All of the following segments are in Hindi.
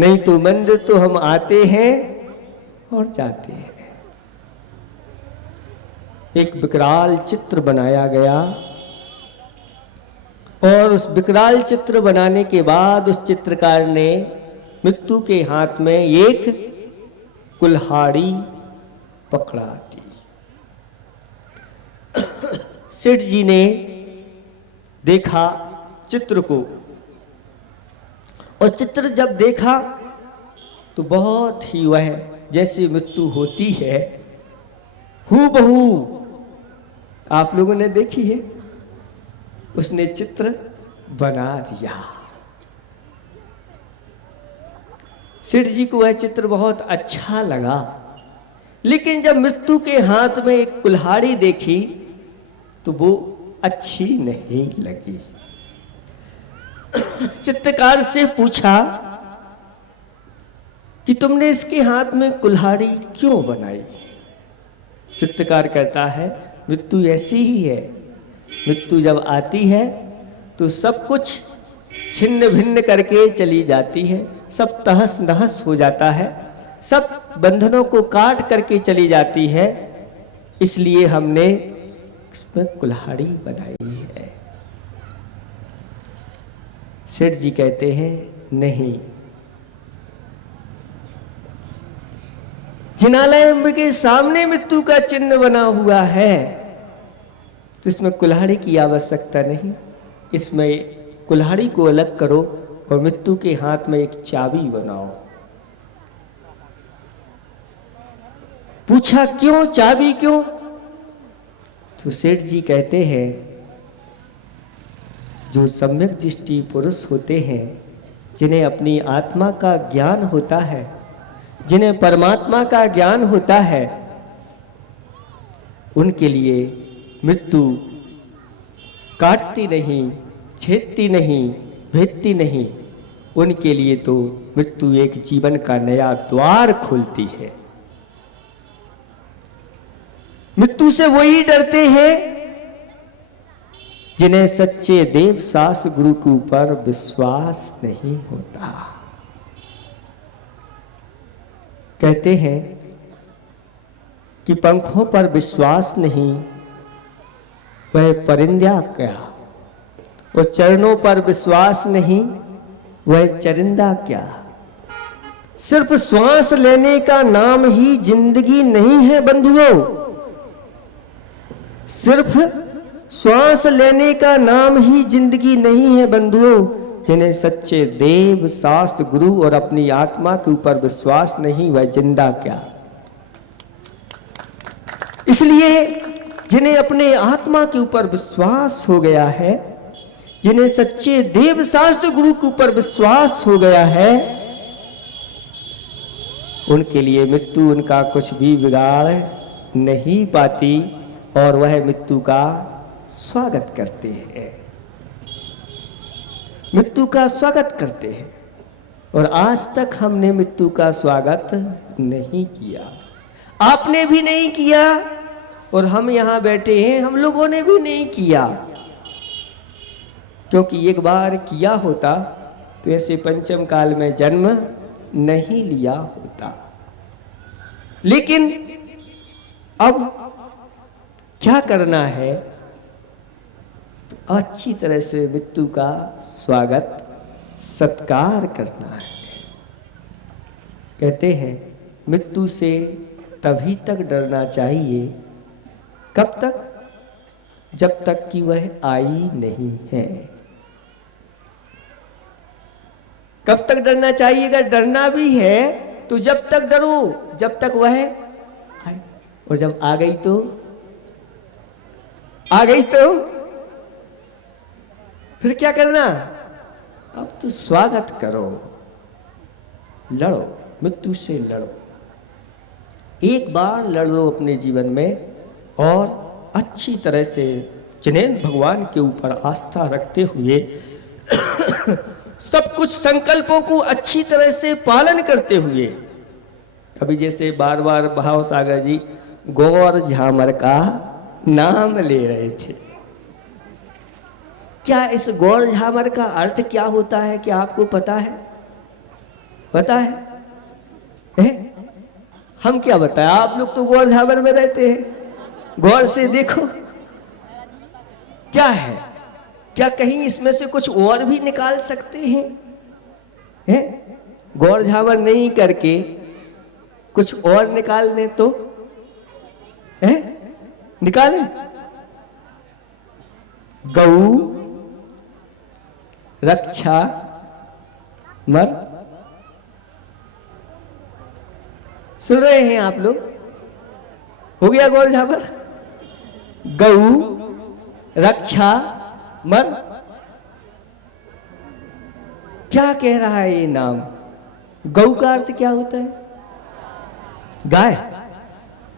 नहीं तो मंदिर तो हम आते हैं और जाते हैं। एक विकराल चित्र बनाया गया और उस विकराल चित्र बनाने के बाद उस चित्रकार ने मृत्यु के हाथ में एक कुल्हाड़ी पकड़ा दी। सेठ जी ने देखा चित्र को, और चित्र जब देखा तो बहुत ही वह जैसे मृत्यु होती है हूबहू आप लोगों ने देखी है, उसने चित्र बना दिया। सेठ जी को वह चित्र बहुत अच्छा लगा, लेकिन जब मृत्यु के हाथ में एक कुल्हाड़ी देखी तो वो अच्छी नहीं लगी। चित्रकार से पूछा कि तुमने इसके हाथ में कुल्हाड़ी क्यों बनाई? चित्रकार कहता है मृत्यु ऐसी ही है, मृत्यु जब आती है तो सब कुछ छिन्न भिन्न करके चली जाती है, सब तहस नहस हो जाता है, सब बंधनों को काट करके चली जाती है, इसलिए हमने इसमें कुल्हाड़ी बनाई है। सेठ जी कहते हैं नहीं, जिनालय के सामने मृत्यु का चिन्ह बना हुआ है तो इसमें कुल्हाड़ी की आवश्यकता नहीं, इसमें कुल्हाड़ी को अलग करो और मृत्यु के हाथ में एक चाबी बनाओ। पूछा क्यों, चाबी क्यों? तो सेठ जी कहते हैं जो सम्यक दृष्टि पुरुष होते हैं, जिन्हें अपनी आत्मा का ज्ञान होता है, जिन्हें परमात्मा का ज्ञान होता है, उनके लिए मृत्यु काटती नहीं, छेदती नहीं, भेदती नहीं, उनके लिए तो मृत्यु एक जीवन का नया द्वार खोलती है। मृत्यु से वही डरते हैं जिन्हें सच्चे देव शास्त्र गुरु के ऊपर विश्वास नहीं होता। कहते हैं कि पंखों पर विश्वास नहीं वह परिंदा क्या, और चरणों पर विश्वास नहीं वह चरिंदा क्या। सिर्फ श्वास लेने का नाम ही जिंदगी नहीं है बंधुओं, सिर्फ श्वास लेने का नाम ही जिंदगी नहीं है बंधुओं। जिन्हें सच्चे देव शास्त्र गुरु और अपनी आत्मा के ऊपर विश्वास नहीं वह जिंदा क्या। इसलिए जिन्हें अपने आत्मा के ऊपर विश्वास हो गया है, जिन्हें सच्चे देव शास्त्र गुरु के ऊपर विश्वास हो गया है, उनके लिए मृत्यु उनका कुछ भी बिगाड़ नहीं पाती और वह मृत्यु का स्वागत करते हैं, मृत्यु का स्वागत करते हैं। और आज तक हमने मृत्यु का स्वागत नहीं किया, आपने भी नहीं किया और हम यहां बैठे हैं हम लोगों ने भी नहीं किया, क्योंकि एक बार किया होता तो ऐसे पंचम काल में जन्म नहीं लिया होता। लेकिन अब क्या करना है, तो अच्छी तरह से मृत्यु का स्वागत सत्कार करना है। कहते हैं मृत्यु से तभी तक डरना चाहिए, कब तक? जब तक कि वह आई नहीं है। कब तक डरना चाहिए? अगर डरना भी है तो जब तक डरो जब तक वह आए, और जब आ गई तो फिर क्या करना? अब तो स्वागत करो, लड़ो, मृत्यु से लड़ो। एक बार लड़ लो अपने जीवन में और अच्छी तरह से जिनेंद्र भगवान के ऊपर आस्था रखते हुए सब कुछ संकल्पों को अच्छी तरह से पालन करते हुए। अभी जैसे बार बार भाव सागर जी गौर झामर का नाम ले रहे थे, क्या इस गौर झामर का अर्थ क्या होता है, क्या आपको पता है? पता है? हम क्या बताएं, आप लोग तो गौर झाबर में रहते हैं, गौर से देखो क्या है। क्या कहीं इसमें से कुछ और भी निकाल सकते हैं? गौर झाबर नहीं करके कुछ और निकाल दें तो निकालें। गौ रक्षा मर, सुन रहे हैं आप लोग? हो गया गौर झाबर। गौ रक्षा मर, क्या कह रहा है ये नाम? गौ का अर्थ क्या होता है? गाय।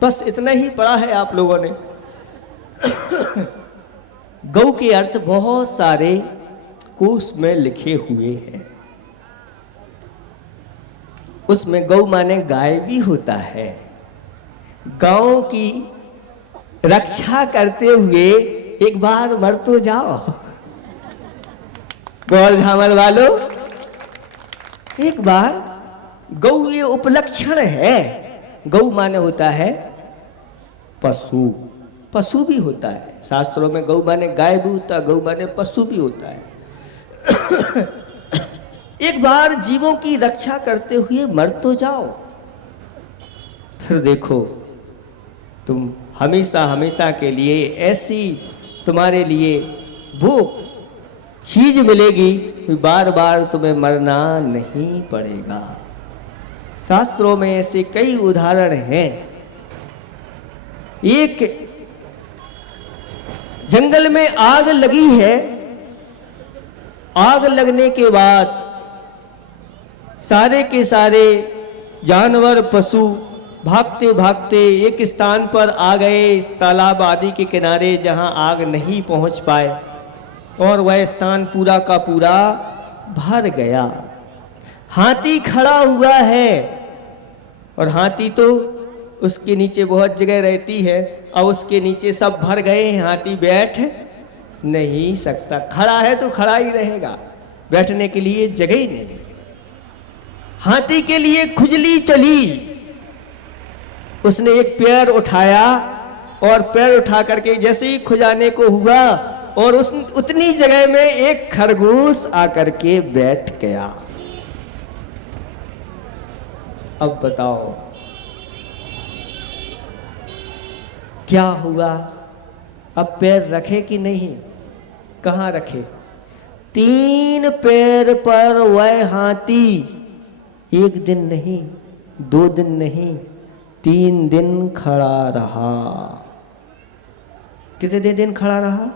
बस इतना ही पढ़ा है आप लोगों ने। गौ के अर्थ बहुत सारे कोश में लिखे हुए हैं। उसमें गौ माने गाय भी होता है। गांव की रक्षा करते हुए एक बार मर तो जाओ गौर झामर वालों, एक बार। गौ ये उपलक्षण है। गौ माने होता है पशु, पशु भी होता है शास्त्रों में। गौ माने गाय भी होता है, गौ माने पशु भी होता है। एक बार जीवों की रक्षा करते हुए मर तो जाओ, फिर देखो तुम हमेशा हमेशा के लिए ऐसी तुम्हारे लिए वो चीज मिलेगी, बार बार तुम्हें मरना नहीं पड़ेगा। शास्त्रों में ऐसे कई उदाहरण हैं। एक जंगल में आग लगी है। आग लगने के बाद सारे के सारे जानवर पशु भागते भागते एक स्थान पर आ गए, तालाब आदि के किनारे, जहां आग नहीं पहुंच पाए और वह स्थान पूरा का पूरा भर गया। हाथी खड़ा हुआ है और हाथी तो उसके नीचे बहुत जगह रहती है, अब उसके नीचे सब भर गए हैं, हाथी बैठ नहीं सकता। खड़ा है तो खड़ा ही रहेगा, बैठने के लिए जगह ही नहीं। हाथी के लिए खुजली चली। उसने एक पैर उठाया और पैर उठा करके जैसे ही खुजाने को हुआ और उस उतनी जगह में एक खरगोश आकर के बैठ गया। अब बताओ क्या हुआ? अब पैर रखे कि नहीं? कहां रखे? 3 पैर पर वह हाथी 1 दिन नहीं, 2 दिन नहीं, 3 दिन खड़ा रहा। कितने दिन खड़ा रहा?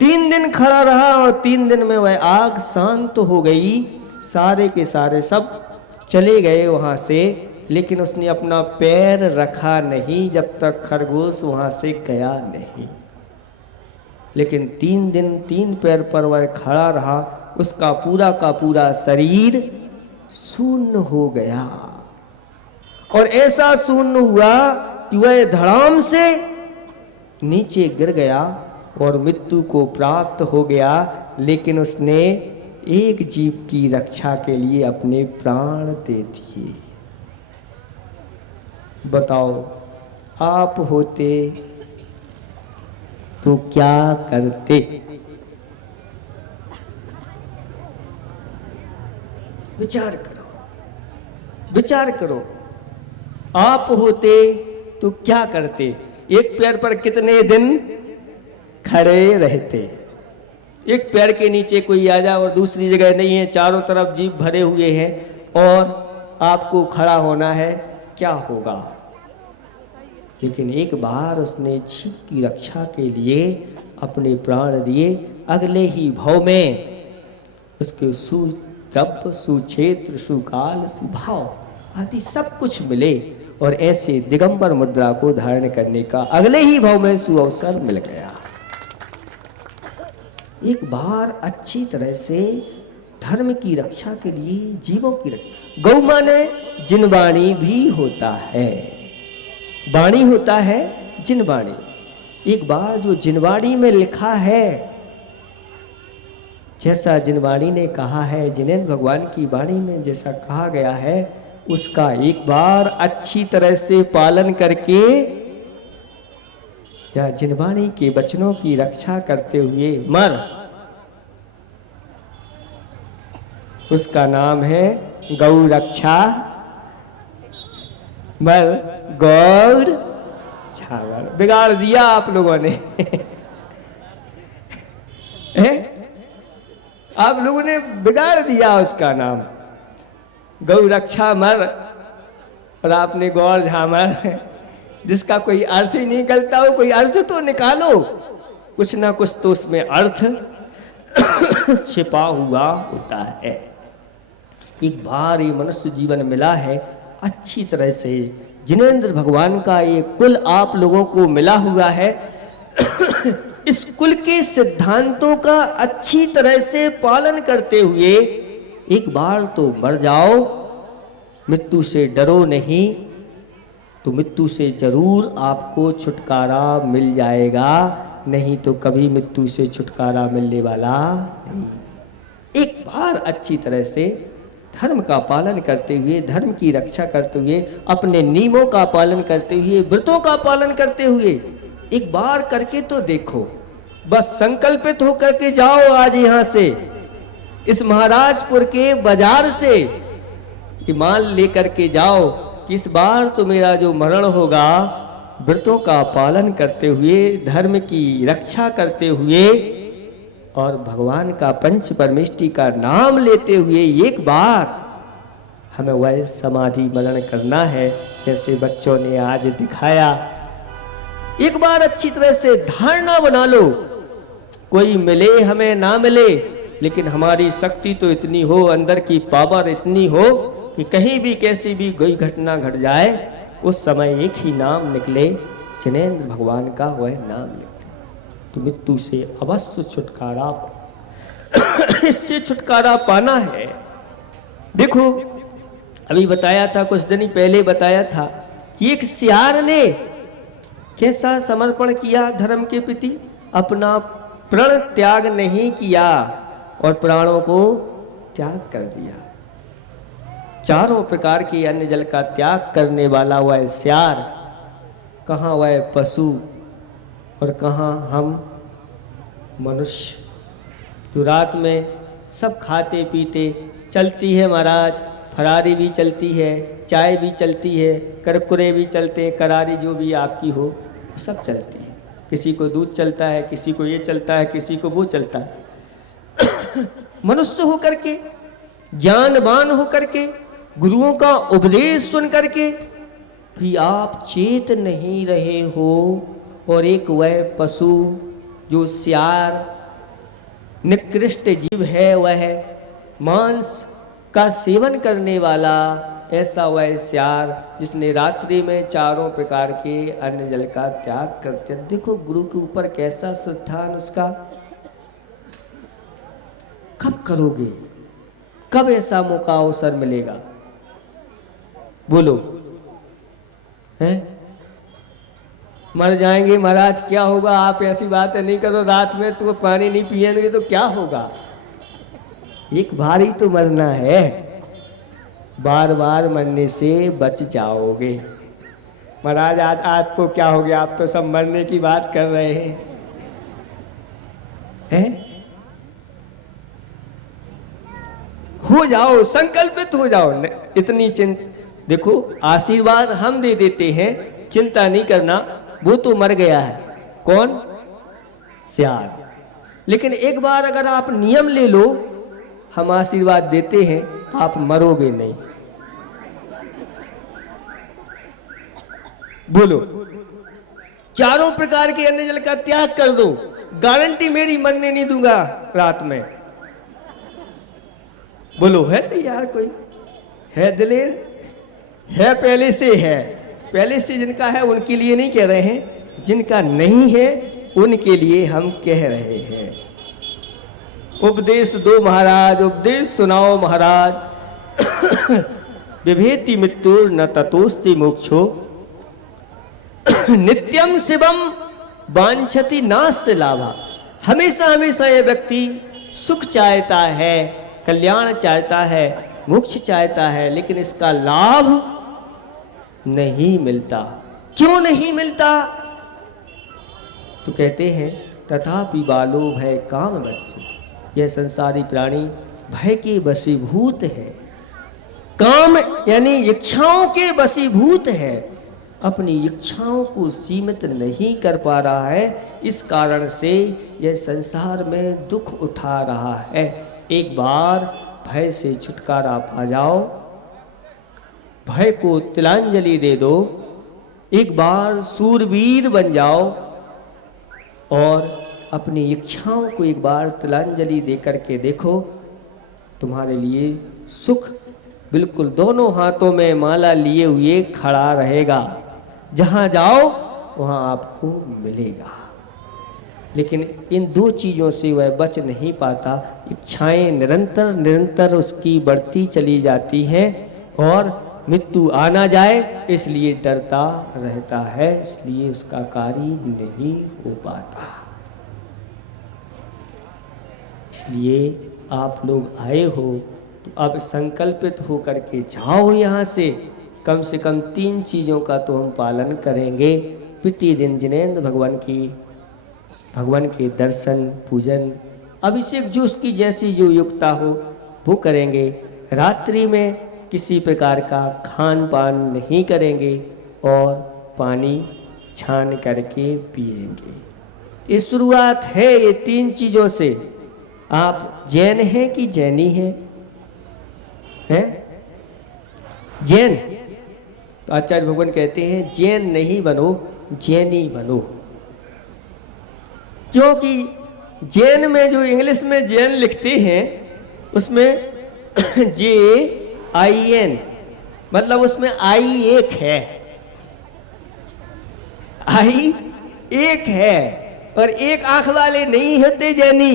3 दिन खड़ा रहा और 3 दिन में वह आग शांत हो गई। सारे के सारे सब चले गए वहां से, लेकिन उसने अपना पैर रखा नहीं जब तक खरगोश वहां से गया नहीं। लेकिन 3 दिन 3 पैर पर वह खड़ा रहा। उसका पूरा का पूरा शरीर शून्य हो गया और ऐसा शून्य हुआ कि वह धड़ाम से नीचे गिर गया और मृत्यु को प्राप्त हो गया। लेकिन उसने एक जीव की रक्षा के लिए अपने प्राण दे दिए। बताओ आप होते तो क्या करते? विचार करो, विचार करो। आप होते तो क्या करते? एक पैर पर कितने दिन खड़े रहते? एक पैर के नीचे कोई आ जाए और दूसरी जगह नहीं है, चारों तरफ जीव भरे हुए हैं और आपको खड़ा होना है, क्या होगा? लेकिन एक बार उसने जीव की रक्षा के लिए अपने प्राण दिए। अगले ही भाव में उसके सुरब, सुक्षेत्र, सुकाल, सुभाव आदि सब कुछ मिले और ऐसे दिगंबर मुद्रा को धारण करने का अगले ही भाव में सुअवसर मिल गया। एक बार अच्छी तरह से धर्म की रक्षा के लिए, जीवों की रक्षा। गौ माने जिनवाणी भी होता है, वाणी होता है जिनवाणी। एक बार जो जिनवाणी में लिखा है, जैसा जिन वाणी ने कहा है, जिनेंद्र भगवान की वाणी में जैसा कहा गया है, उसका एक बार अच्छी तरह से पालन करके या जिन वाणी के वचनों की रक्षा करते हुए मर, उसका नाम है गौ रक्षा मर गौर छावर। बिगाड़ दिया आप लोगों ने आप लोगों ने बिगाड़ दिया उसका नाम, गौ रक्षा मर, और आपने गौर झामर, जिसका कोई अर्थ ही नहीं निकलता हो। कोई अर्थ तो निकालो, कुछ ना कुछ तो उसमें अर्थ छिपा हुआ होता है। एक बार ये मनुष्य जीवन मिला है, अच्छी तरह से जिनेंद्र भगवान का ये कुल आप लोगों को मिला हुआ है। इस कुल के सिद्धांतों का अच्छी तरह से पालन करते हुए एक बार तो मर जाओ, मृत्यु से डरो नहीं, तो मृत्यु से जरूर आपको छुटकारा मिल जाएगा, नहीं तो कभी मृत्यु से छुटकारा मिलने वाला नहीं। एक बार अच्छी तरह से धर्म का पालन करते हुए, धर्म की रक्षा करते हुए, अपने नियमों का पालन करते हुए, व्रतों का पालन करते हुए एक बार करके तो देखो। बस संकल्पित होकर के जाओ आज यहां से, इस महाराजपुर के बाजार से ईमान लेकर के जाओ कि इस बार तो मेरा जो मरण होगा, व्रतों का पालन करते हुए, धर्म की रक्षा करते हुए और भगवान का पंच परमेष्टि का नाम लेते हुए एक बार हमें वह समाधि मरण करना है, जैसे बच्चों ने आज दिखाया। एक बार अच्छी तरह से धारणा बना लो, कोई मिले हमें ना मिले, लेकिन हमारी शक्ति तो इतनी हो, अंदर की पावर इतनी हो कि कहीं भी कैसी भी कोई घटना घट जाए, उस समय एक ही नाम निकले, जिनेंद्र भगवान का वह नाम निकले, तो मृत्यु से अवश्य छुटकारा इससे छुटकारा पाना है। देखो अभी बताया था, कुछ दिन पहले बताया था कि एक सियार ने कैसा समर्पण किया धर्म के प्रति, अपना प्राण त्याग नहीं किया और प्राणों को त्याग कर दिया। चारों प्रकार के अन्न जल का त्याग करने वाला वह सियार, कहाँ वह पशु और कहाँ हम मनुष्य, तो रात में सब खाते पीते, चलती है महाराज, फरारी भी चलती है, चाय भी चलती है, कुरकुरे भी चलते हैं, करारी जो भी आपकी हो सब चलती है। किसी को दूध चलता है, किसी को ये चलता है, किसी को वो चलता है। मनुष्य होकर के, ज्ञानवान होकर के, गुरुओं का उपदेश सुन करके भी आप चेत नहीं रहे हो, और एक वह पशु जो सियार निकृष्ट जीव है, वह मांस का सेवन करने वाला, ऐसा वह सियार जिसने रात्रि में चारों प्रकार के अन्न जल का त्याग करते। देखो गुरु के ऊपर कैसा श्रद्धान उसका। कब करोगे, कब ऐसा मौका अवसर मिलेगा, बोलो हैं? मर जाएंगे महाराज, क्या होगा? आप ऐसी बातें नहीं करो, रात में तो पानी नहीं पिएंगे तो क्या होगा? एक बार ही तो मरना है, बार बार मरने से बच जाओगे। महाराज आज आपको क्या हो गया? आप तो सब मरने की बात कर रहे हैं? हो जाओ, संकल्पित हो जाओ। इतनी देखो आशीर्वाद हम दे देते हैं, चिंता नहीं करना, वो तो मर गया है। कौन? सियार। लेकिन एक बार अगर आप नियम ले लो, हम आशीर्वाद देते हैं, आप मरोगे नहीं। बोलो, चारों प्रकार के अन्न जल का त्याग कर दो, गारंटी मेरी, मरने नहीं दूंगा रात में। बोलो, है तैयार कोई? है दिलेर? है पहले से है, पहले से जिनका है उनके लिए नहीं कह रहे हैं, जिनका नहीं है उनके लिए हम कह रहे हैं। उपदेश दो महाराज, उपदेश सुनाओ महाराज। विभेति मृत्युर न ततोस्ति मोक्षो, नित्यम शिवम वांछति नास्य लाभा। हमेशा हमेशा यह व्यक्ति सुख चाहता है, कल्याण चाहता है, मोक्ष चाहता है, लेकिन इसका लाभ नहीं मिलता। क्यों नहीं मिलता? तो कहते हैं तथापि बालो भय काम वस्तु, यह संसारी प्राणी भय के वशीभूत है, काम यानी इच्छाओं के वशीभूत है, अपनी इच्छाओं को सीमित नहीं कर पा रहा है। इस कारण से यह संसार में दुख उठा रहा है। एक बार भय से छुटकारा पा जाओ, भय को तिलांजलि दे दो, एक बार सूरवीर बन जाओ और अपनी इच्छाओं को एक बार तिलांजलि दे करके देखो, तुम्हारे लिए सुख बिल्कुल दोनों हाथों में माला लिए हुए खड़ा रहेगा। जहाँ जाओ वहाँ आपको मिलेगा। लेकिन इन दो चीज़ों से वह बच नहीं पाता। इच्छाएं निरंतर निरंतर उसकी बढ़ती चली जाती हैं और मृत्यु आ ना जाए इसलिए डरता रहता है, इसलिए उसका कार्य नहीं हो पाता। इसलिए आप लोग आए हो तो अब संकल्पित हो करके जाओ यहाँ से कम 3 चीज़ों का तो हम पालन करेंगे। प्रतिदिन जिनेंद्र भगवान के दर्शन पूजन अभिषेक जो उसकी जैसी जो युक्ता हो वो करेंगे। रात्रि में किसी प्रकार का खान पान नहीं करेंगे और पानी छान करके पिएंगे। ये शुरुआत है ये 3 चीज़ों से। आप जैन हैं कि जैनी हैं? जैन तो आचार्य भगवान कहते हैं जैन नहीं बनो, जैनी बनो। क्योंकि जैन में जो इंग्लिश में जैन लिखते हैं उसमें JIN मतलब उसमें आई एक है, आई एक है और एक आंख वाले नहीं होते जैनी।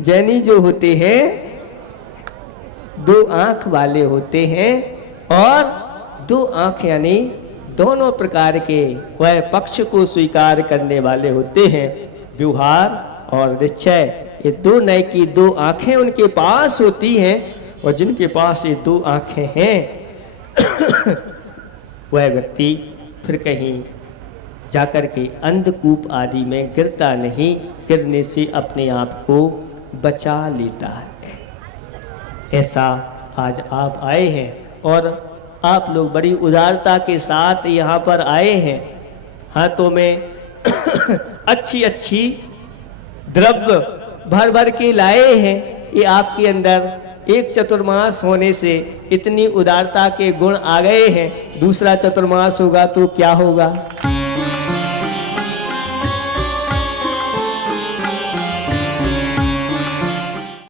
जैनी जो होते हैं 2 आंख वाले होते हैं और 2 आंख यानी दोनों प्रकार के वह पक्ष को स्वीकार करने वाले होते हैं। व्यवहार और निश्चय ये 2 नए की 2 आंखें उनके पास होती हैं और जिनके पास ये 2 आंखें हैं वह व्यक्ति फिर कहीं जाकर के अंधकूप आदि में गिरता नहीं, गिरने से अपने आप को बचा लेता है। ऐसा आज आप आए हैं और आप लोग बड़ी उदारता के साथ यहाँ पर आए हैं। हाथों में अच्छी अच्छी द्रव्य भर भर के लाए हैं। ये आपके अंदर एक चतुर्मास होने से इतनी उदारता के गुण आ गए हैं। दूसरा चतुर्मास होगा तो क्या होगा?